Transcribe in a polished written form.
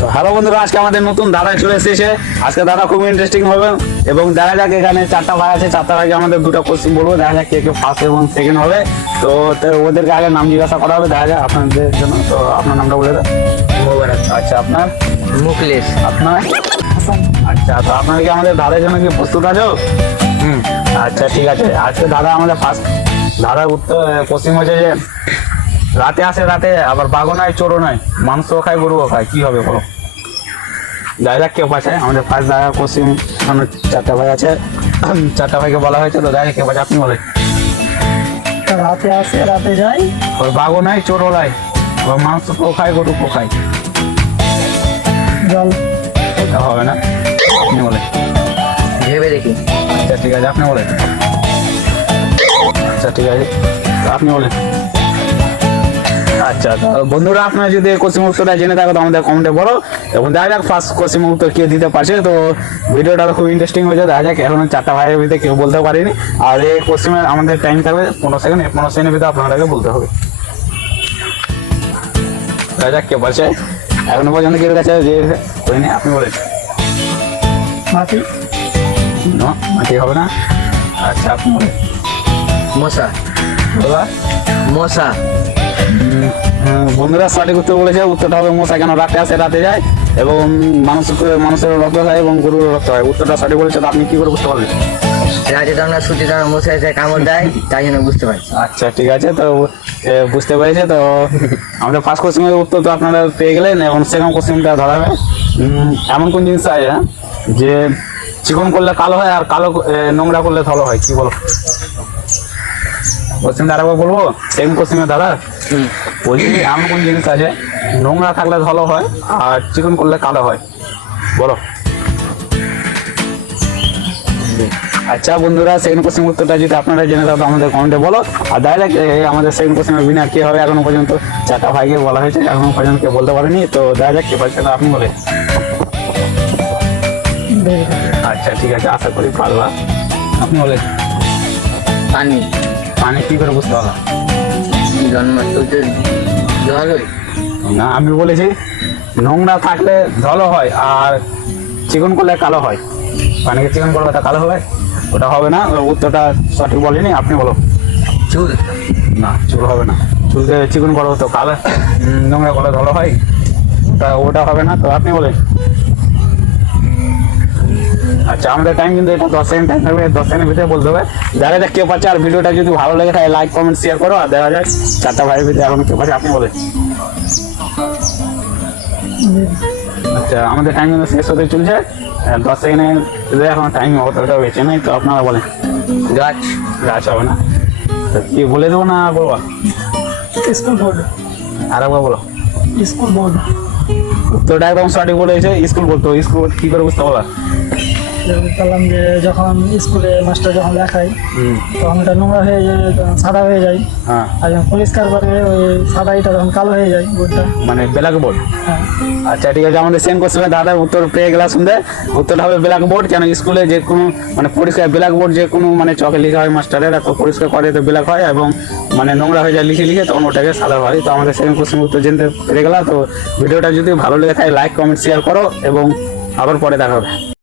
তো হ্যালো বন্ধুরা, আজকে আমাদের নতুন দাদা চলে এসেছে। আজকে দাদা খুব ইন্টারেস্টিং হবে এবং দেখা যাক, এখানে চারটা ভাই আছে, চারটা ভাইকে আমাদের দুটো কোশ্চেন বলবো, দেখা যাক কে কে ফার্স্ট এবং সেকেন্ড হবে। তো ওদেরকে আগে নাম জিজ্ঞাসা করা হবে, দেখা যাক আপনাদের জন্য। তো আপনার নামটা বলে দেন। আচ্ছা, আপনার? মুকলেশ। আপনার? আচ্ছা, তো আপনার কি আমাদের দাদার জন্য কি প্রস্তুত আছো? আচ্ছা ঠিক আছে। আজকে দাদা আমাদের ফার্স্ট দাদার উত্তর কোশ্চেন হচ্ছে যে রাতে আসে রাতে, আবার বাঘও নাই চোরও নাই, মাংসও খায় গরুও খায়, কি হবে বলো? দেখা যাক কেউ পাচ্ছে আমাদের ফার্স্ট দাদা কোশ্চেন। চারটা ভাই আছে, চারটা ভাইকে বলা হয়েছে, তো দেখা যাক কেউ পাচ্ছে, আপনি বলেন। রাতে আসে রাতে যায়, ওর বাঘও নাই চোরও নাই, ওর মাংস খায় গরু খায়। জল। এটা হবে না, আপনি বলেন। ভেবে দেখি। আচ্ছা ঠিক আছে, আপনি বলেন। আচ্ছা ঠিক আছে, তো আপনি বলেন। আচ্ছা, তো বন্ধুরা আপনারা যদি কোশ্চেন উত্তরটা জেনে থাকো তো আমাদের কমেন্টে বলো, এবং দেখা যাক ফার্স্ট কোশ্চেন উত্তর কে দিতে পারছে। তো ভিডিওটা খুব ইন্টারেস্টিং হয়েছে, দেখা যাক। এখন চারটা ভাইয়ের ভিতরে কেউ বলতে পারেনি, আর এই কোশ্চেনের আমাদের টাইম থাকবে 15 সেকেন্ড। 15 সেকেন্ডের ভিতরে আপনাদেরকে বলতে হবে। দেখা যাক কে পারছে। এখনো পর্যন্ত কেউ কাছে যে করিনি, আপনি বলেন। মাটি। না, মাটি হবে না। আচ্ছা, আপনি বলেন। মশা। বলা মশা। বন্ধুরা সঠিক উত্তর বলেছে, উত্তরটা হবে মশা। কেন রাতে আসে রাতে যায় এবং মানুষের রক্ত খায় এবং গরুর রক্ত হয়। উত্তরটা সঠিক বলেছে, তো আপনি কি করে বুঝতে পারলেন? রাতে তো আমরা ছুটি তখন মশা এসে কামড় দেয়, তাই জন্য বুঝতে পারছি। আচ্ছা ঠিক আছে, তো বুঝতে পেরেছে। তো আমাদের ফার্স্ট কোশ্চেনের উত্তর তো আপনারা পেয়ে গেলেন, এবং সেকেন্ড কোশ্চেনটা ধরা হবে। এমন কোন জিনিস আছে যে চিকন করলে কালো হয় আর কালো নোংরা করলে ধলো হয়, কি বলো? কোশ্চেনটা আরেকবার বলবো, সেকেন্ড কোশ্চেনের দাদা বলছি, এমন কোন জিনিস আছে নোংরা থাকলে ধলো হয় আর চিকন করলে কালো হয়, বলো? আচ্ছা বন্ধুরা, সেকেন্ড কোশ্চেন উত্তরটা যদি আপনারা জেনে থাকো আমাদের কমেন্টে বলো। আর ডাইরেক্ট আমাদের সেকেন্ড কোশ্চেনের উইনার কে হবে এখনো পর্যন্ত চারটা ভাইকে বলা হয়েছে, এখনো পর্যন্ত কেউ বলতে পারেনি। তো ডাইরেক্ট কে পারছে না, আপনি বলে। আচ্ছা ঠিক আছে, আশা করি পারবা। আপনি বলে। পানি। পানি কি করে বুঝতে পারলাম? জন্ম জল হয়। না, আমি বলেছি নোংরা থাকলে ধলো হয় আর চিকন করলে কালো হয়। পানিকে চিকন করলে তা কালো হবে, ওটা হবে না। উত্তরটা সঠিক বলিনি, আপনি বলো। চুল। না, চুল হবে না। চুলকে চিকন করো তো কালো, নোংরা করলে ধলো হয়, ওটা হবে না। তো আপনি বলেন। আচ্ছা, আমাদের টাইম কিন্তু এটা 10 সেকেন্ড টাইম থাকবে, 10 সেকেন্ডের ভিতরে বলতে হবে। দেখা যাক কেউ পাচ্ছে। আর ভিডিওটা যদি ভালো লেগে থাকে লাইক কমেন্ট শেয়ার করো। আর দেখা যাক চারটা ভাইয়ের ভিতরে এখন কেউ পাচ্ছে, আপনি বলেন। আচ্ছা, আমাদের টাইম কিন্তু শেষ হতে চলছে, 10 সেকেন্ডের এখন টাইম অতটা বেঁচে নেই। তো আপনারা বলেন। গাছ। গাছ হবে না। তো কি বলে দেবো না বলবো? School board. আর একবার বলো। School board. উত্তরটা একদম সঠিক বলেছে, স্কুল বলতো। স্কুল কি করে বুঝতে পারলা? বললাম যে যখন স্কুলে মাস্টার যখন লেখায় তখন এটা নোংরা হয়ে যায়, সাদা হয়ে যায়। হ্যাঁ, আর যখন পরিষ্কার করে ওই সাদাইটা তখন কালো হয়ে যায় বোর্ডটা। মানে ব্ল্যাক বোর্ড। হ্যাঁ। আচ্ছা ঠিক আছে, আমাদের সেম কোশ্চেনে দাদার উত্তর পেয়ে গেলাম শুনতে। উত্তরটা হবে ব্ল্যাক বোর্ড। কেন স্কুলে যে কোনো মানে পরিষ্কার ব্ল্যাক বোর্ড যে কোনো মানে চকে লেখা হয় মাস্টারের, তো পরিষ্কার করে তো ব্ল্যাক হয়, এবং মানে নোংরা হয়ে যায় লিখে লিখে, তখন ওটাকে সাদা হয়। তো আমাদের সেম কোশ্চেন উত্তর জানতে পেরে গেলাম। তো ভিডিওটা যদি ভালো লেগে থাকে লাইক কমেন্ট শেয়ার করো, এবং আবার পরে দেখা হবে।